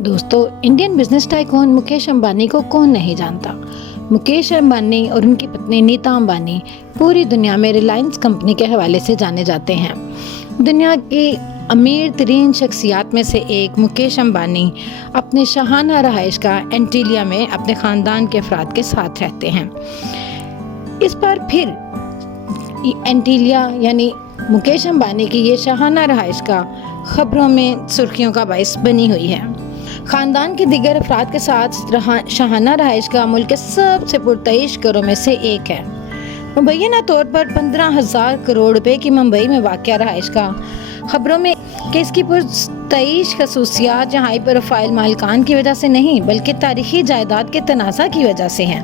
दोस्तों, Indian business tycoon Mukesh Ambani को कौन नहीं जानता। मुकेश अंबानी और उनकी पत्नी नीता अंबानी पूरी दुनिया में रिलायंस कंपनी के हवाले से जाने जाते हैं। दुनिया की अमीर तरीन शख्सियात में से एक मुकेश अंबानी अपने शाहाना रहायश का एंटीलिया में अपने ख़ानदान के अफराद के साथ रहते हैं। इस बार फिर एंटीलिया यानी मुकेश अंबानी की ये शाहाना रहायश का खबरों में सुर्खियों का बाइस बनी हुई है। खानदान के दिगर अफराद के साथ शाहाना रहायश का मुल्क के सबसे पुरतइश घरों में से एक है। मुबैना तौर पर 15,000 करोड़ रुपए की मुंबई में वाक़या रहायश का खबरों में कि इसकी पुरतइश खसूसियात यहाँ हाई प्रोफाइल मालिकान की वजह से नहीं बल्कि तारीखी जायदाद के तनाज़ा की वजह से हैं।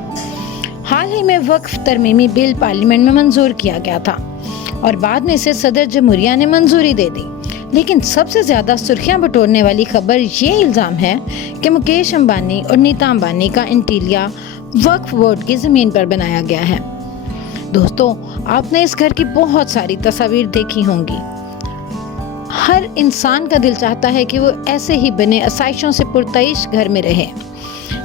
हाल ही में वक्फ तरमीमी बिल पार्लियामेंट में मंजूर किया गया था और बाद में इसे सदर जमहूरिया ने मंजूरी दे दी। लेकिन सबसे ज़्यादा सुर्खियां बटोरने वाली खबर ये इल्ज़ाम है कि मुकेश अंबानी और नीता अंबानी का एंटीलिया वक्फ बोर्ड की ज़मीन पर बनाया गया है। दोस्तों, आपने इस घर की बहुत सारी तस्वीर देखी होंगी। हर इंसान का दिल चाहता है कि वो ऐसे ही बने आसाइशों से पुरतइश घर में रहे,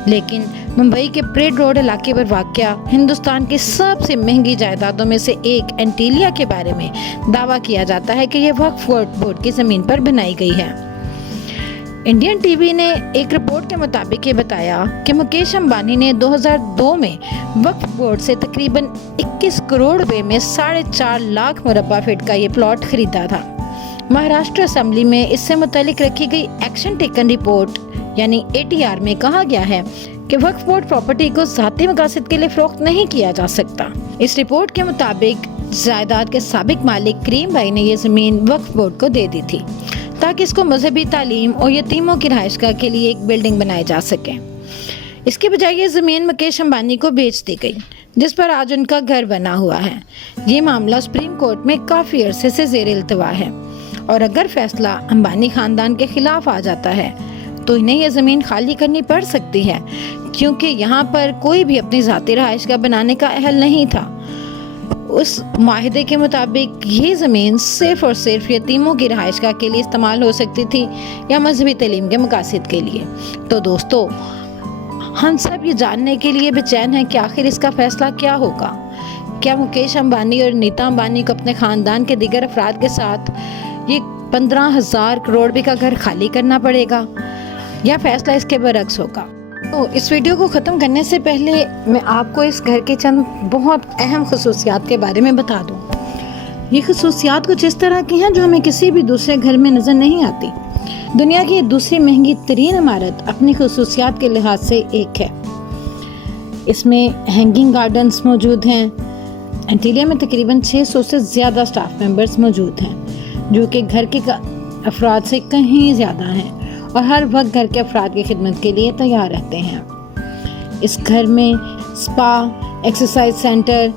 लेकिन मुंबई के परेड रोड इलाके पर वाक़या हिंदुस्तान की सबसे महंगी जायदादों में से एक एंटीलिया के बारे में दावा किया जाता है कि यह वक्फ बोर्ड की ज़मीन पर बनाई गई है। इंडियन टीवी ने एक रिपोर्ट के मुताबिक ये बताया कि मुकेश अंबानी ने 2002 में वक्फ बोर्ड से तकरीबन 21 करोड़ रुपए में 4.5 लाख मुरब्बा फीट का ये प्लॉट खरीदा था। महाराष्ट्र असेंबली में इससे मुतालिक रखी गई एक्शन टेकन रिपोर्ट यानी ATR में कहा गया है कि वक्फ बोर्ड प्रॉपर्टी को ज़ाती मकासद के लिए फरोख्त नहीं किया जा सकता। इस रिपोर्ट के मुताबिक जायदाद के साबिक मालिक करीम भाई ने ये ज़मीन वक्फ बोर्ड को दे दी थी ताकि इसको मजहबी तालीम और यतीमों की रहायशगाह के लिए एक बिल्डिंग बनाई जा सके। इसके बजाय ये ज़मीन मुकेश अंबानी को बेच दी गई, जिस पर आज उनका घर बना हुआ है। ये मामला सुप्रीम कोर्ट में काफ़ी अरसे से ज़ेर इल्तवा है और अगर फैसला अंबानी खानदान के खिलाफ आ जाता है तो इन्हें यह ज़मीन खाली करनी पड़ सकती है, क्योंकि यहाँ पर कोई भी अपनी ज़ाती रहायशगाह बनाने का अहल नहीं था। उस माहिदे के मुताबिक ये ज़मीन सिर्फ़ और सिर्फ यतीमों की रहायशगाह के लिए इस्तेमाल हो सकती थी या मजहबी तालीम के मकासद के लिए। तो दोस्तों, हम सब ये जानने के लिए बेचैन हैं कि आखिर इसका फ़ैसला क्या होगा। क्या मुकेश अंबानी और नीता अंबानी को अपने ख़ानदान के दिगर अफराद के साथ ये 15,000 करोड़ रुपए का घर खाली करना पड़ेगा या फैसला इसके बरक्स होगा। तो इस वीडियो को ख़त्म करने से पहले मैं आपको इस घर के चंद बहुत अहम खसूसियात के बारे में बता दूं। ये खसूसियात कुछ इस तरह की हैं जो हमें किसी भी दूसरे घर में नज़र नहीं आती। दुनिया की दूसरी महंगी तरीन इमारत अपनी खसूसियात के लिहाज से एक है। इसमें हैंगिंग गार्डन्स मौजूद हैं। एंटीलिया में तकरीबन 600 से ज़्यादा स्टाफ मेंबर्स मौजूद हैं जो कि घर के अफराद से कहीं ज़्यादा हैं और हर वक्त घर के अफराद की खिदमत के लिए तैयार रहते हैं। इस घर में स्पा, एक्सरसाइज सेंटर,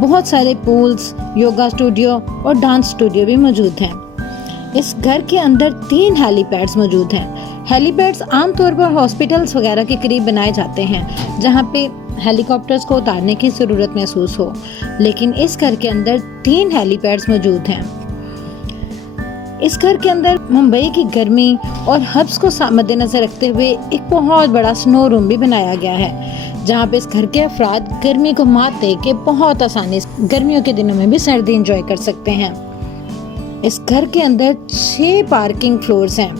बहुत सारे पूल्स, योगा स्टूडियो और डांस स्टूडियो भी मौजूद हैं। इस घर के अंदर 3 हेलीपैड्स मौजूद हैं। हेलीपैड्स आमतौर पर हॉस्पिटल्स वगैरह के करीब बनाए जाते हैं जहां पे हेलीकॉप्टर्स को उतारने की ज़रूरत महसूस हो, लेकिन इस घर के अंदर 3 हेलीपैड्स मौजूद हैं। इस घर के अंदर मुंबई की गर्मी और हब्स को मद्देनजर रखते हुए एक बहुत बड़ा स्नो रूम भी बनाया गया है, जहां पे इस घर के अफराद गर्मी को मात दे के बहुत आसानी से गर्मियों के दिनों में भी सर्दी एंजॉय कर सकते हैं। इस घर के अंदर 6 पार्किंग फ्लोर्स हैं।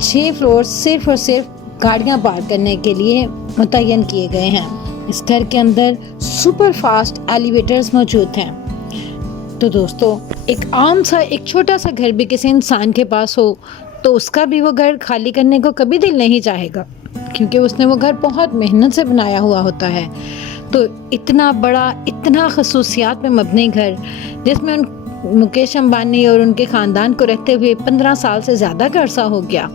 6 फ्लोर सिर्फ और सिर्फ गाड़ियां पार्क करने के लिए मुतय्यन किए गए हैं। इस घर के अंदर सुपर फास्ट एलिवेटर्स मौजूद हैं। तो दोस्तों, एक छोटा सा घर भी किसी इंसान के पास हो तो उसका भी वो घर खाली करने को कभी दिल नहीं चाहेगा, क्योंकि उसने वो घर बहुत मेहनत से बनाया हुआ होता है। तो इतना बड़ा, इतना खसूसियात में मबनी घर जिसमें मुकेश अंबानी और उनके ख़ानदान को रहते हुए 15 साल से ज़्यादा का अरसा हो गया,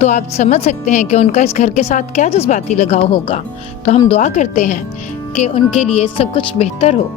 तो आप समझ सकते हैं कि उनका इस घर के साथ क्या जज्बाती लगाव होगा। तो हम दुआ करते हैं कि उनके लिए सब कुछ बेहतर हो।